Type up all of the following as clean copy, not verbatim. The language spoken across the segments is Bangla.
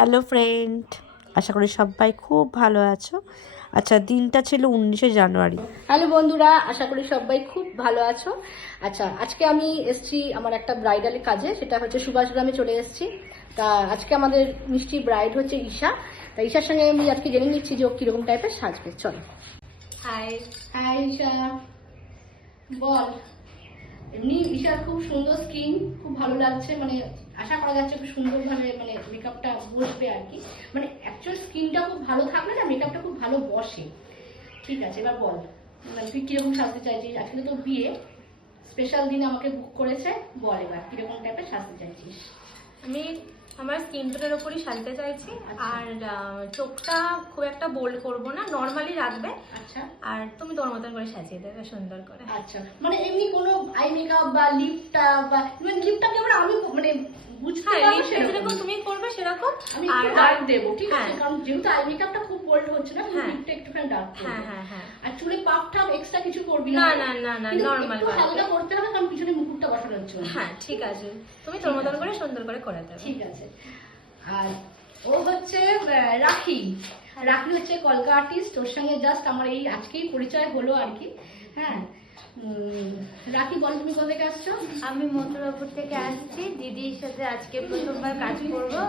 হ্যালো ফ্রেন্ড, আশা করি সবাই খুব ভালো আছো। আচ্ছা, দিনটা ছিল 19শে জানুয়ারি। হ্যালো বন্ধুরা, আশা করি সবাই খুব ভালো আছো। আচ্ছা, আজকে আমি এসেছি আমার একটা ব্রাইডালি কাজে, সেটা হচ্ছে সুভাষগ্রামে চলে এসেছি। তা আজকে আমাদের মিষ্টি ব্রাইড হচ্ছে ঈশা। তা ঈশার সঙ্গে আমি আজকে জেনে নিচ্ছি যে ও কিরকম টাইপের সাজবে। চলো। হাই। হাই ঈশা, বল। এমনি ঈশার খুব সুন্দর স্কিন, খুব ভালো লাগছে, মানে আশা করা যাচ্ছে খুব সুন্দরভাবে মানে মেকআপটা বসবে আর কি। মানে অ্যাকচুয়াল স্কিনটা খুব ভালো থাকলে না মেকআপটা খুব ভালো বসে। ঠিক আছে, এবার বল, মানে তুই কিরকম সাজতে চাইছিস? আজকে তো বিয়ে, স্পেশাল দিন আমাকে বুক করেছে, বল এবার কিরকম টাইপের সাজতে চাইছিস? আমি আমার স্কিন টোনের ওপরই সাজতে চাইছি। আর চোখটা খুব একটা বোল্ড করবো না, নর্মালি রাখবে। আচ্ছা, আর তুমি তোর মতন করে সাজিয়ে দেবে সুন্দর করে। আচ্ছা, মানে এমনি কোনো আই মেকআপ বা লিপটা বা ইভেন লিপটা কেমন আমি মানে বুঝতে হ্যাঁ, পারবো লিপস্টিক যেরকম সেরকম তুমি করবে সেরকম। আমি আর একটু ডার্ক দেবো, ঠিক আছে? হ্যাঁ। কারণ যেহেতু আই মেকআপটা খুব বোল্ড হচ্ছে না, হ্যাঁ। লিপটা একটুখানি ডার্ক হ্যাঁ হ্যাঁ হ্যাঁ। আর চুলে পাপ টাপ এক্সট্রা কিছু করবি না না? না না না, কিন্তু নর্মাল একটু হালকা করতে হবে, কারণ পিছনে মুকুটটা বসানোর জন্য। হ্যাঁ ঠিক আছে, তুমি তোর মতন করে সুন্দর করে করে দেবে। ঠিক আছে। আর ও হচ্ছে রাখি। রাখি হচ্ছে কলকা আর্টিস্ট, ওর সঙ্গে জাস্ট আমার এই আজকেই পরিচয় হলো আর কি। হ্যাঁ, রাখি বল, তুমি কোথা থেকে আসছো? আমি মথুরাপুর থেকে আসছি। দিদির সাথে আজকে প্রথমবার কাজ করবো,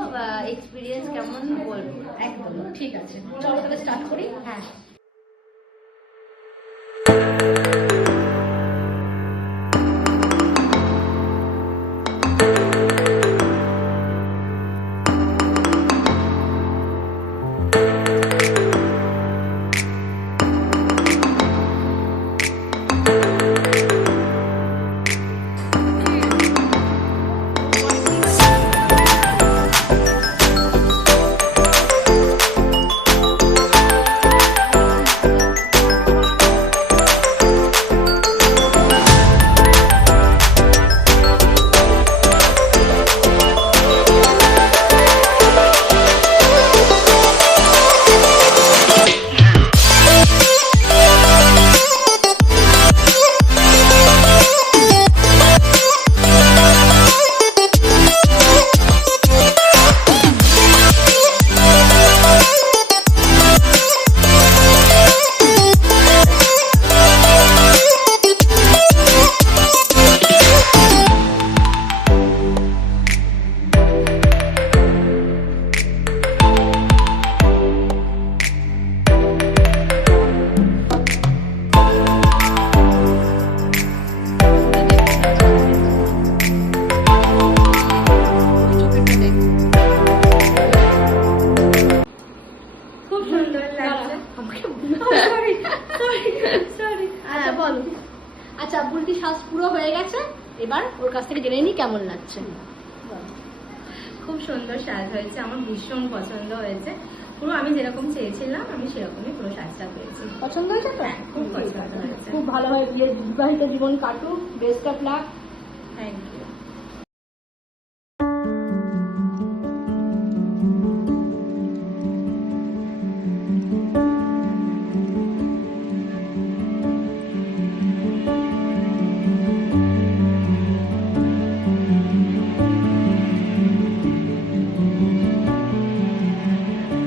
এক্সপিরিয়েন্স কেমন বলবো। একদম ঠিক আছে, চলো তাহলে স্টার্ট করি। হ্যাঁ, খুব সুন্দর লাগছে। আচ্ছা বল। আচ্ছা, বুলটি সাজ পুরো হয়ে গেছে, এবার ওর কাছ থেকে জেনে নিই কেমন লাগছে। খুব সুন্দর সাজ হয়েছে, আমার ভীষণ পছন্দ হয়েছে। পুরো আমি যেরকম চেয়েছিলাম আমি সেরকমই পুরো সাজটা পেয়েছি। পছন্দ হয়েছে তো? খুব পছন্দ হয়েছে। খুব ভালোভাবে বিবাহিত জীবন কাটুক, best of luck. Thank you.